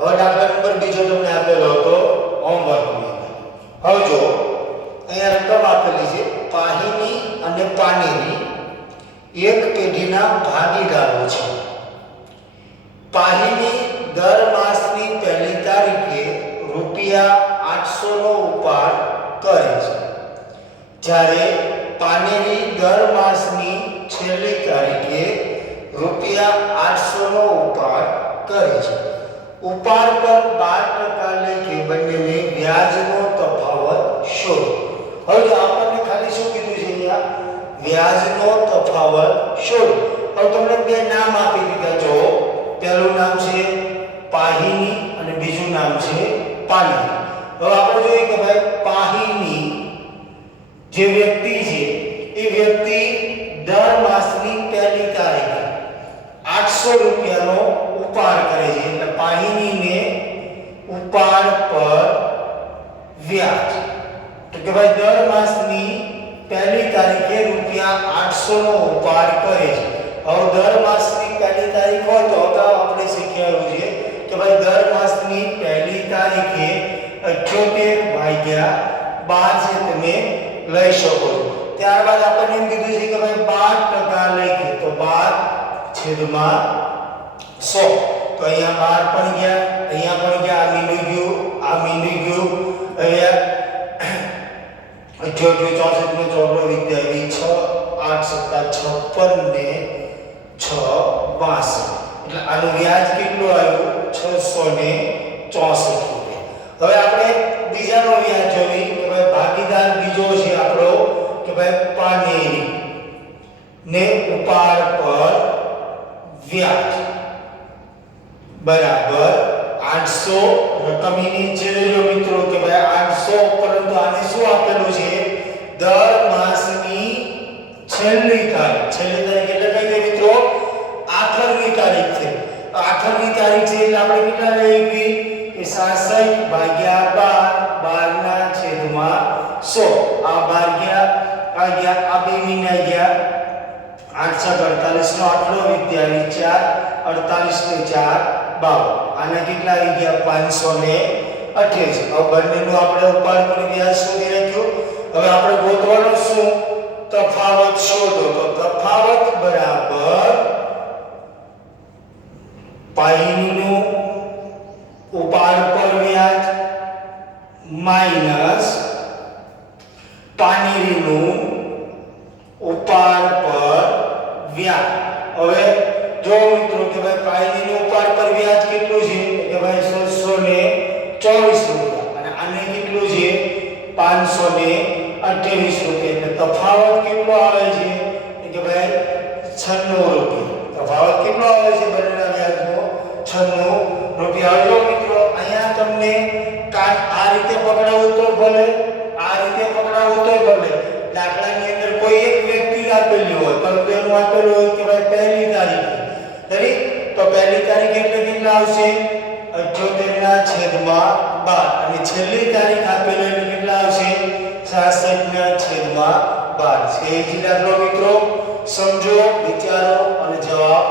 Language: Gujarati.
હવે દાખલા નંબર બીજો તમને આપેલો હતો હોમવર્કની અંદર. હવે જો અહીંયા રકમ આપેલી છે પાહીની અને પાનેરી એક પેઢીના ભાગીદારો છે. પાહીની દર માસની પહેલી તારીખે ₹800 નો ઉપાડ કરે છે, જ્યારે પાનેરી દર માસની છેલ્લી તારીખે ₹800 નો ઉપાડ કરે છે. ઉપાડ પર 12% લેખે બંનેને વ્યાજનો તફાવત શોધો. હવે આપણને ખાલી શું કીધું છે અહીંયા? વ્યાજનો તફાવત શોધો. હવે તમને બે નામ આપી દીધા. જો પહેલું નામ છે પાહીની અને બીજું નામ છે પાનેરી. હવે આપણે જોઈએ કે ભાઈ પાહીની જે વ્યક્તિ છે એ વ્યક્તિ દર માસની પહેલી તારીખે ₹800 નો ઉપાડ કરે છે. એટલે પાહીનીને ઉપાડ પર વ્યાજ, તો કે ભાઈ દર માસની પહેલી તારીખે ₹800 નો ઉપાડ કરે છે. હવે દર માસની પહેલી તારીખ હોય તો અગાઉ આપણે શીખ્યાલું છે કે ભાઈ દર માસની પહેલી તારીખે 78/12 છે તમે લઈ શકો છો. ત્યારબાદ આપણને એમ કીધું છે કે ભાઈ 12% લખીએ તો 12/100. તો અહીંયા 12 પણ ગયા, અહીંયા પણ ગયા, આ મીંડું ગયું, આ મીંડું ગયું. અહીંયા 88 64 નો ચોપડો વિદ્યાર્થી 6 8 7 56 ને 6 62. એટલે આનું વ્યાજ કેટલું આવ્યું? ₹664. હવે આપણે બીજાનો વ્યાજ જોઈ કે ભાઈ ભાગીદાર બીજો છે આપણો કે ભાઈ પાનેરી ને ઉપાડ પર વ્યાજ બરાબર 800. રકમની નીચે જો મિત્રો કે ભાઈ 800, પરંતુ આને શું આપેલું છે? દર માસની છેલ્લી તારીખ. છેલ્લી તારીખ એટલે કઈ છે મિત્રો? આખરની તારીખ છે. આખરની તારીખ છે એટલે આપણે કેટલા લઈ ગઈ કે 67/12 આ 12 ગયા, આ ગયા, આ બે મહિના ગયા. 848 નો આટલો વિદ્યાર્થી 4 48 ને 4 52. આના કેટલા આવી ગયા? 528. હવે બંનેનું આપણે ઉપાડ પર વ્યાજ શોધી નાખ્યું. હવે આપણે ગોતવાનો શું? તફાવત શોધો. તો તફાવત બરાબર પાહીનીનું ઉપાડ પર વ્યાજ માઈનસ પાનેરીનું ઉપાડ પર વ્યાજ. હવે જો મિત્રો કે ભાઈ પાહીનીનું ઉપાડ પર વ્યાજ કેટલું છે? કે ભાઈ ₹624 અને આને કેટલું છે? ₹528. એટલે તફાવત કેટલો આવે છે? કે ભાઈ ₹96. તફાવત કેટલો આવે છે બંનેના વ્યાજનો? ₹96. જો મિત્રો અહીંયા તમને આ રીતે પકડાવું તો ભલે, આ રીતે પકડાવું તો ભલે. દાખલાની અંદર કોઈ એક વ્યક્તિ આપેલી હોય, પરંતુ એનું આપેલું હોય કે ભાઈ પહેલી તારીખ. તો પહેલી તારીખ એટલે કેટલા આવશે? 78/12. અને છેલ્લી તારીખ આપેલી એટલે કેટલા આવશે? 66/12. છે. દાખલો મિત્રો સમજો, વિચારો અને જવાબ